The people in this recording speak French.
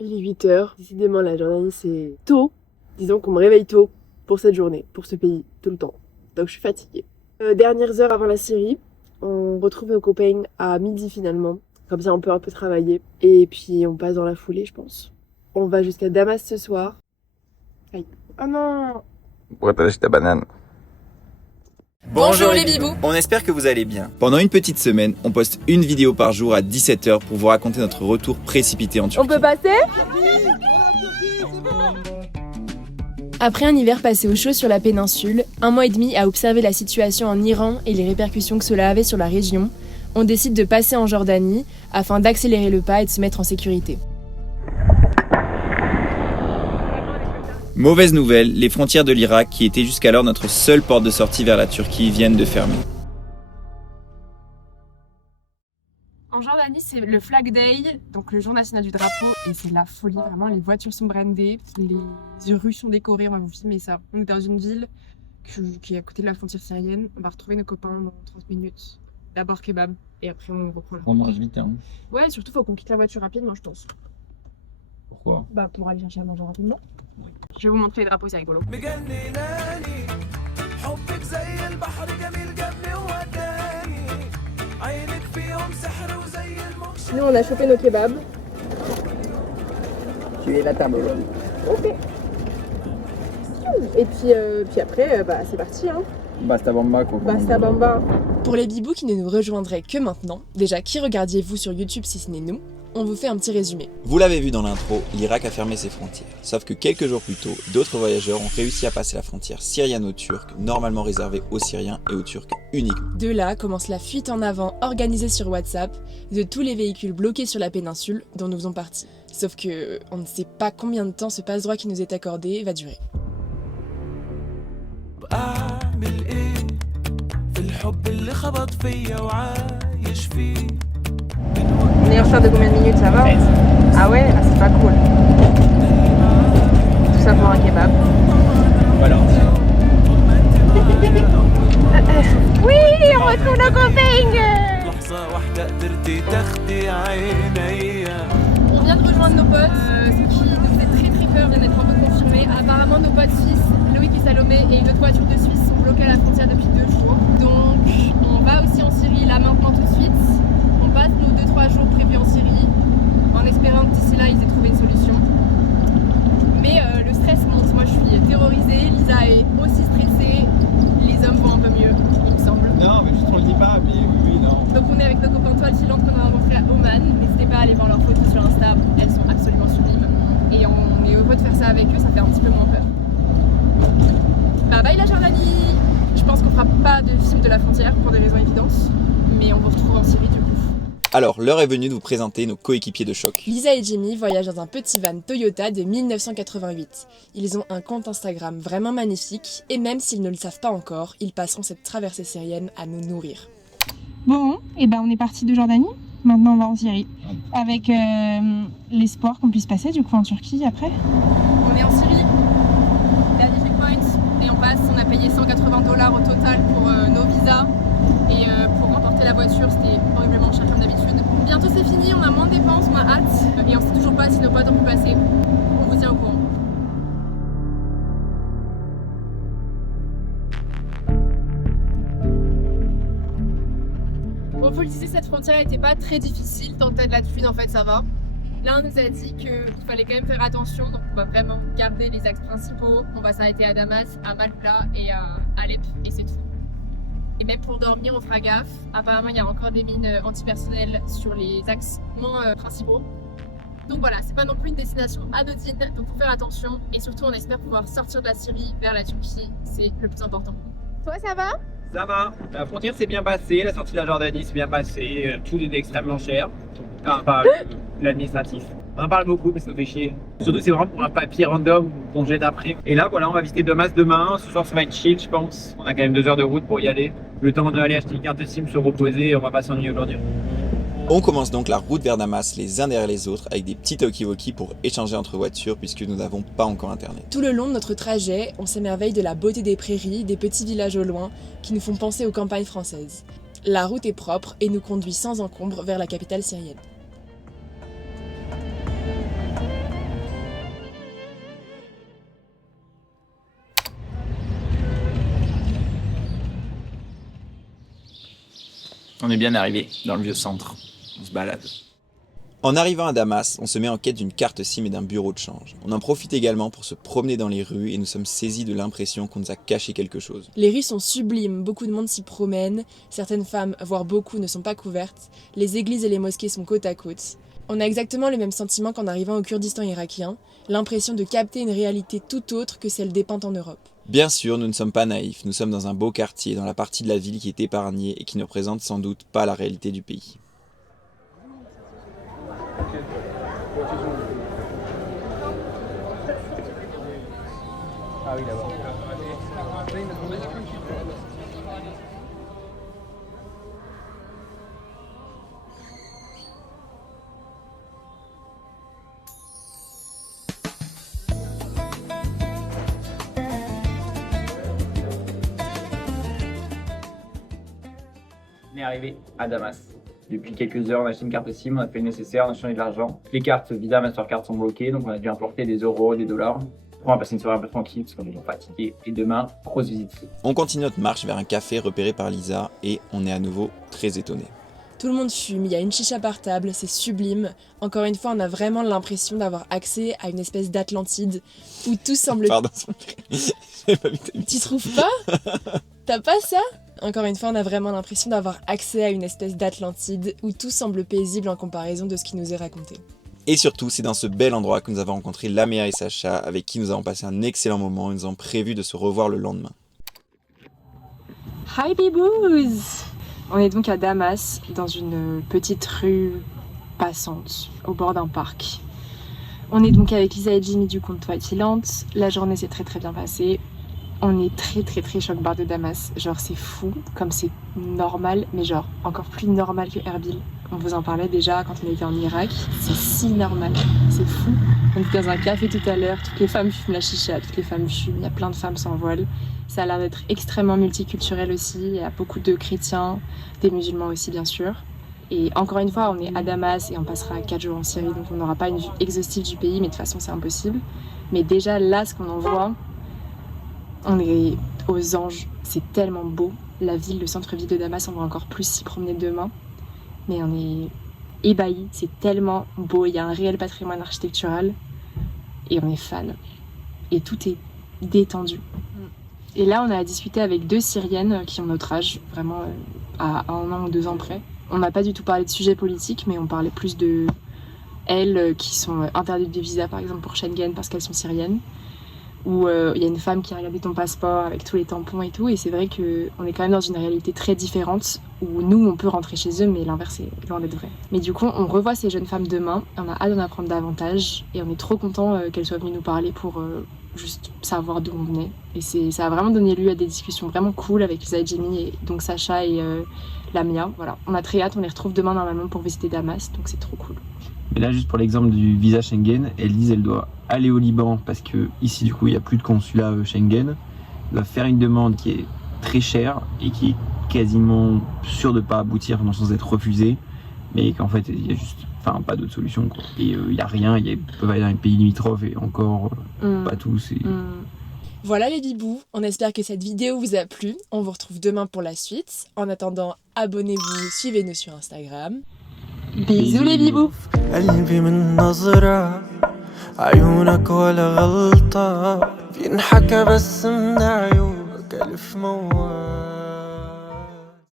Il est 8h. Décidément, la Jordanie, c'est tôt. Disons qu'on me réveille tôt pour cette journée, pour ce pays, tout le temps. Donc je suis fatiguée. Dernières heures avant la Syrie, on retrouve nos copains à midi finalement. Comme ça, on peut un peu travailler. Et puis, on passe dans la foulée, je pense. On va jusqu'à Damas ce soir. Aïe. Oh non! Pourquoi t'as lâché ta banane? Bonjour les bibous. On espère que vous allez bien. Pendant une petite semaine, on poste une vidéo par jour à 17h pour vous raconter notre retour précipité en Turquie. On peut passer? Après un hiver passé au chaud sur la péninsule, 1 mois et demi à observer la situation en Iran et les répercussions que cela avait sur la région, on décide de passer en Jordanie afin d'accélérer le pas et de se mettre en sécurité. Mauvaise nouvelle, les frontières de l'Irak, qui étaient jusqu'alors notre seule porte de sortie vers la Turquie, viennent de fermer. En Jordanie, c'est le Flag Day, donc le jour national du drapeau, et c'est la folie, vraiment, les voitures sont brandées, les rues sont décorées, on va vous filmer ça. On est dans une ville qui est à côté de la frontière syrienne, on va retrouver nos copains dans 30 minutes. D'abord kebab, et après on reprend la On mange vite, hein. Ouais, surtout faut qu'on quitte la voiture rapidement, je pense. Pourquoi? Bah pour aller chercher à manger rapidement. Oui. Je vais vous montrer les drapeaux, c'est rigolo. Nous, on a chopé nos kebabs. Tu es la table aujourd'hui. Ok. Et puis après, c'est parti, hein. Basta bamba quoi. Basta bamba. Pour les bibous qui ne nous rejoindraient que maintenant, déjà qui regardiez-vous sur YouTube si ce n'est nous? On vous fait un petit résumé. Vous l'avez vu dans l'intro, l'Irak a fermé ses frontières. Sauf que quelques jours plus tôt, d'autres voyageurs ont réussi à passer la frontière syriano-turque, normalement réservée aux Syriens et aux Turcs uniquement. De là commence la fuite en avant organisée sur WhatsApp de tous les véhicules bloqués sur la péninsule dont nous faisons partie. Sauf que on ne sait pas combien de temps ce passe-droit qui nous est accordé va durer. On est en retard de combien de minutes, ça va? Ah ouais? Ah, c'est pas cool. Tout ça pour un kebab. Voilà. Oui, on retrouve nos copains! On vient de rejoindre nos potes, ce qui nous fait très peur, vient d'être un peu confirmé. Apparemment nos potes suisses, Loïc et Salomé et une autre voiture de Suisse sont bloqués à la frontière depuis 2 jours. Donc on va aussi en Syrie là maintenant tout de suite. On passe nos 2-3 jours prévus en Syrie en espérant que d'ici là ils aient trouvé une solution. Mais le stress monte, moi je suis terrorisée, Lisa est aussi stressée, les hommes vont un peu mieux, il me semble. Non, mais je te le dis pas, mais oui, non. Donc on est avec nos copains toiles filantes qu'on a rencontrés à Oman. N'hésitez pas à aller voir leurs photos sur Insta, elles sont absolument sublimes. Et on est heureux de faire ça avec eux, ça fait un petit peu moins peur. Bye bye la Jordanie! Je pense qu'on fera pas de film de la frontière pour des raisons évidentes, mais on vous retrouve en Syrie du coup. Alors, l'heure est venue de vous présenter nos coéquipiers de choc. Lisa et Jimmy voyagent dans un petit van Toyota de 1988. Ils ont un compte Instagram vraiment magnifique, et même s'ils ne le savent pas encore, ils passeront cette traversée syrienne à nous nourrir. Bon, et ben on est parti de Jordanie, maintenant on va en Syrie. Avec l'espoir qu'on puisse passer du coup en Turquie après. On est en Syrie, dernier checkpoint, et on passe, on a payé 180 $ au total pour nos visas. Et pour remporter la voiture, c'était horriblement cher comme d'habitude. Bientôt c'est fini, on a moins de dépenses, on a hâte. Et on sait toujours pas si nos potes ont pu passer. On vous tient au courant. Bon, faut le dire, cette frontière était pas très difficile. Tant que t'as de l'altitude, en fait, ça va. Là, on nous a dit qu'il fallait quand même faire attention. Donc, on va vraiment garder les axes principaux. On va s'arrêter à Damas, à Malpla et à Alep. Et c'est tout. Et même pour dormir, on fera gaffe. Apparemment, il y a encore des mines antipersonnelles sur les axes moins principaux. Donc voilà, c'est pas non plus une destination anodine, donc faut faire attention. Et surtout, on espère pouvoir sortir de la Syrie vers la Turquie. C'est le plus important. Toi, ça va? Ça va. La frontière s'est bien passée, la sortie de la Jordanie s'est bien passée, tout est extrêmement cher. Enfin, pas l'administratif. On en parle beaucoup mais ça fait chier. Surtout c'est vraiment pour un papier random qu'on jette après. Et là voilà, on va visiter Damas demain. Ce soir ça va être chill je pense. On a quand même 2 heures de route pour y aller. Le temps d'aller acheter une carte SIM, se reposer, on va pas s'ennuyer aujourd'hui. On commence donc la route vers Damas les uns derrière les autres avec des petits talkie-walkie pour échanger entre voitures puisque nous n'avons pas encore internet. Tout le long de notre trajet, on s'émerveille de la beauté des prairies, des petits villages au loin qui nous font penser aux campagnes françaises. La route est propre et nous conduit sans encombre vers la capitale syrienne. On est bien arrivé dans le vieux centre. On se balade. En arrivant à Damas, on se met en quête d'une carte SIM et d'un bureau de change. On en profite également pour se promener dans les rues et nous sommes saisis de l'impression qu'on nous a caché quelque chose. Les rues sont sublimes, beaucoup de monde s'y promène, certaines femmes, voire beaucoup, ne sont pas couvertes, les églises et les mosquées sont côte à côte. On a exactement le même sentiment qu'en arrivant au Kurdistan irakien, l'impression de capter une réalité tout autre que celle dépeinte en Europe. Bien sûr, nous ne sommes pas naïfs, nous sommes dans un beau quartier, dans la partie de la ville qui est épargnée et qui ne représente sans doute pas la réalité du pays. Ah oui, là-bas. On est arrivé à Damas. Depuis quelques heures, on a acheté une carte SIM, on a fait le nécessaire, on a changé de l'argent. Les cartes Visa, Mastercard sont bloquées, donc on a dû importer des euros, des dollars. On va passer une soirée un peu tranquille parce qu'on est fatigué. Et demain, grosse visite. On continue notre marche vers un café repéré par Lisa et on est à nouveau très étonné. Tout le monde fume, il y a une chicha par table, c'est sublime. Encore une fois, on a vraiment l'impression d'avoir accès à une espèce d'Atlantide où tout semble... Pardon, j'avais pas vu ta Tu trouves pas? T'as pas ça? Encore une fois, on a vraiment l'impression d'avoir accès à une espèce d'Atlantide où tout semble paisible en comparaison de ce qui nous est raconté. Et surtout, c'est dans ce bel endroit que nous avons rencontré Lamia et Sacha, avec qui nous avons passé un excellent moment et nous avons prévu de se revoir le lendemain. Hi bibous! On est donc à Damas, dans une petite rue passante, au bord d'un parc. On est donc avec Lisa et Jimmy du compte Twilight. La journée s'est très très bien passée. On est très choc-bar de Damas. Genre c'est fou, comme c'est normal, mais genre encore plus normal que Erbil. On vous en parlait déjà quand on était en Irak. C'est si normal, c'est fou. On était dans un café tout à l'heure, toutes les femmes fument la chicha, toutes les femmes fument, il y a plein de femmes sans voile. Ça a l'air d'être extrêmement multiculturel aussi, il y a beaucoup de chrétiens, des musulmans aussi bien sûr. Et encore une fois, on est à Damas et on passera 4 jours en Syrie, donc on n'aura pas une vue exhaustive du pays, mais de toute façon c'est impossible. Mais déjà là, ce qu'on en voit, on est aux anges, c'est tellement beau. La ville, le centre-ville de Damas, on va encore plus s'y promener demain. Mais on est ébahis, c'est tellement beau, il y a un réel patrimoine architectural et on est fan. Et tout est détendu. Et là, on a discuté avec 2 Syriennes qui ont notre âge, vraiment à 1 an ou 2 ans près. On n'a pas du tout parlé de sujets politiques, mais on parlait plus de elles qui sont interdites de visa, par exemple pour Schengen, parce qu'elles sont syriennes. Où il y a une femme qui a regardé ton passeport avec tous les tampons et tout, et c'est vrai qu'on est quand même dans une réalité très différente, où nous on peut rentrer chez eux, mais l'inverse est loin d'être vrai. Mais du coup, on revoit ces jeunes femmes demain, on a hâte d'en apprendre davantage, et on est trop content qu'elles soient venues nous parler pour juste savoir d'où on venait. Et ça a vraiment donné lieu à des discussions vraiment cool avec Lisa et Jimmy, et donc Sacha et Lamia. Voilà, on a très hâte, on les retrouve demain normalement pour visiter Damas, donc c'est trop cool. Mais là, juste pour l'exemple du visa Schengen, Elise, elle doit aller au Liban parce que ici, du coup, il n'y a plus de consulat Schengen. Elle doit faire une demande qui est très chère et qui est quasiment sûre de ne pas aboutir, dans le sens d'être refusée, mais qu'en fait, il y a juste, pas d'autre solution, quoi. Et il n'y a rien, ils peuvent aller dans les pays limitrophes et encore pas tous. Voilà les bibous, on espère que cette vidéo vous a plu. On vous retrouve demain pour la suite. En attendant, abonnez-vous, suivez-nous sur Instagram. Bisous les bibous. قلبي من نظرة عيونك ولا غلطة بينحكى بس من عيوبك ألف موال.